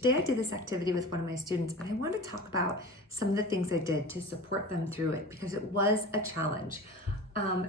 Today I did this activity with one of my students, and I want to talk about some of the things I did to support them through it because it was a challenge.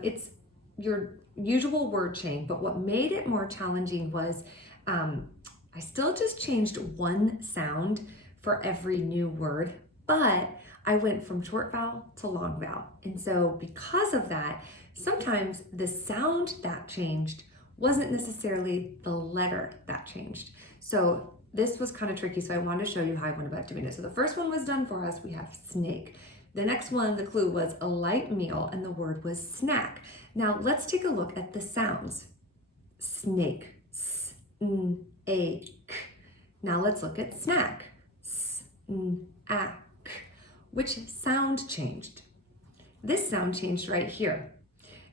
It's your usual word chain, but what made it more challenging was I still just changed one sound for every new word, but I went from short vowel to long vowel. And so because of that, sometimes the sound that changed wasn't necessarily the letter that changed. So this was kind of tricky, so I wanted to show you how I went about doing it. So the first one was done for us. We have snake. The next one, the clue was a light meal, and the word was snack. Now let's take a look at the sounds. Snake, s, n, a, k. Now let's look at snack, s, n, a, k. Which sound changed? This sound changed right here.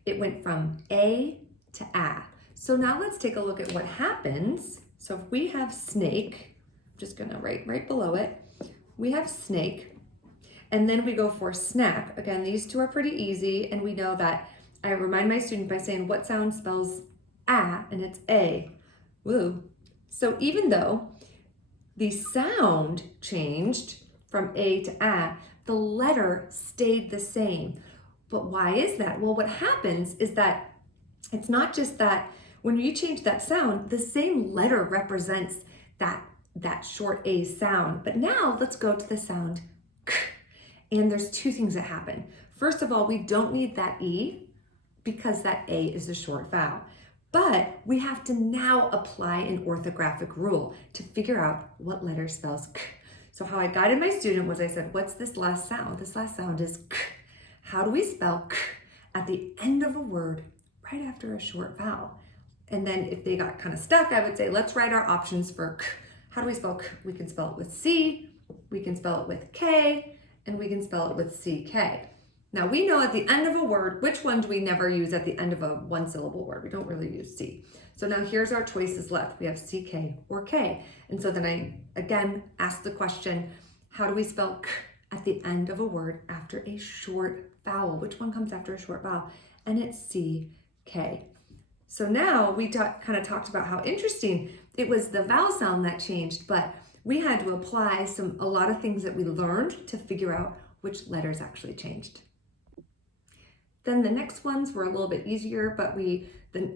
It went from a to a. So now let's take a look at what happens. So if we have snake, I'm just gonna write right below it, we have snake, and then we go for snack. Again, these two are pretty easy, and we know that I remind my student by saying what sound spells a, and it's a. Woo. So even though the sound changed from a to a, the letter stayed the same. But why is that? Well, what happens is that it's not just that when you change that sound, the same letter represents that short A sound. But now let's go to the sound k. And there's two things that happen. First of all, we don't need that E because that A is a short vowel. But we have to now apply an orthographic rule to figure out what letter spells k. So how I guided my student was I said, what's this last sound? This last sound is k. How do we spell k at the end of a word right after a short vowel? And then if they got kind of stuck, I would say, let's write our options for k. How do we spell k? We can spell it with C, we can spell it with K, and we can spell it with CK. Now we know at the end of a word, which one do we never use at the end of a one syllable word? We don't really use C. So now here's our choices left. We have CK or K. And so then I, again, ask the question, how do we spell k at the end of a word after a short vowel? Which one comes after a short vowel? And it's CK. So now we kind of talked about how interesting it was the vowel sound that changed, but we had to apply a lot of things that we learned to figure out which letters actually changed. Then the next ones were a little bit easier, but the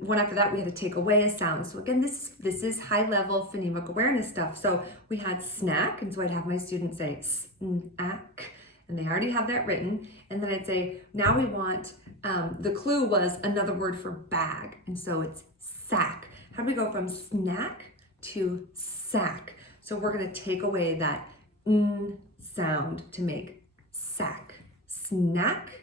one after that, we had to take away a sound. So again, this is high level phonemic awareness stuff. So we had snack, and so I'd have my students say snack, and they already have that written. And then I'd say, now we want, the clue was another word for bag, and so it's sack. How do we go from snack to sack? So we're gonna take away that n sound to make sack. Snack,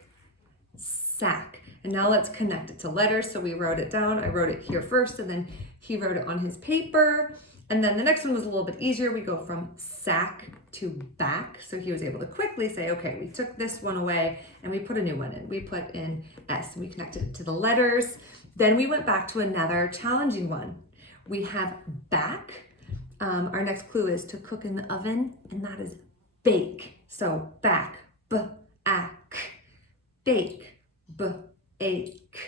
sack. And now let's connect it to letters. So we wrote it down. I wrote it here first, and then he wrote it on his paper. And then the next one was a little bit easier. We go from sack to back. So he was able to quickly say, okay, we took this one away and we put a new one in. We put in S and we connected it to the letters. Then we went back to another challenging one. We have back. Our next clue is to cook in the oven, and that is bake. So back, b-a-k, bake, b-a-k.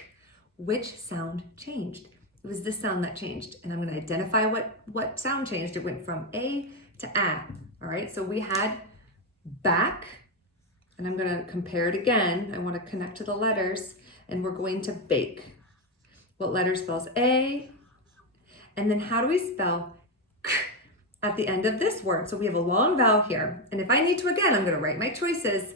Which sound changed? It was this sound that changed, and I'm going to identify what sound changed. It went from A to A. All right, so we had back, and I'm going to compare it again. I want to connect to the letters, and we're going to bake. What letter spells A? And then how do we spell k at the end of this word? So we have a long vowel here, and if I need to, again, I'm going to write my choices.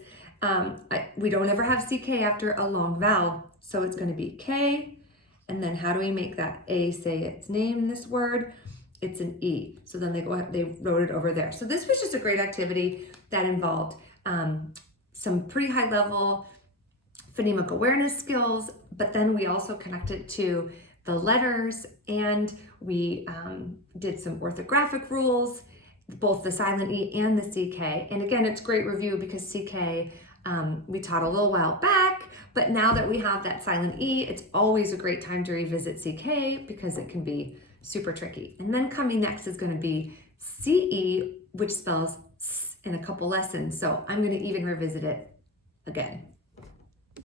We don't ever have CK after a long vowel, so it's going to be K. And then how do we make that A say its name in this word? It's an E. So then they wrote it over there. So this was just a great activity that involved some pretty high level phonemic awareness skills, but then we also connected to the letters, and we did some orthographic rules, both the silent E and the CK. And again, it's great review because CK we taught a little while back, but now that we have that silent E, it's always a great time to revisit CK because it can be super tricky. And then coming next is going to be CE, which spells S in a couple lessons. So I'm going to even revisit it again.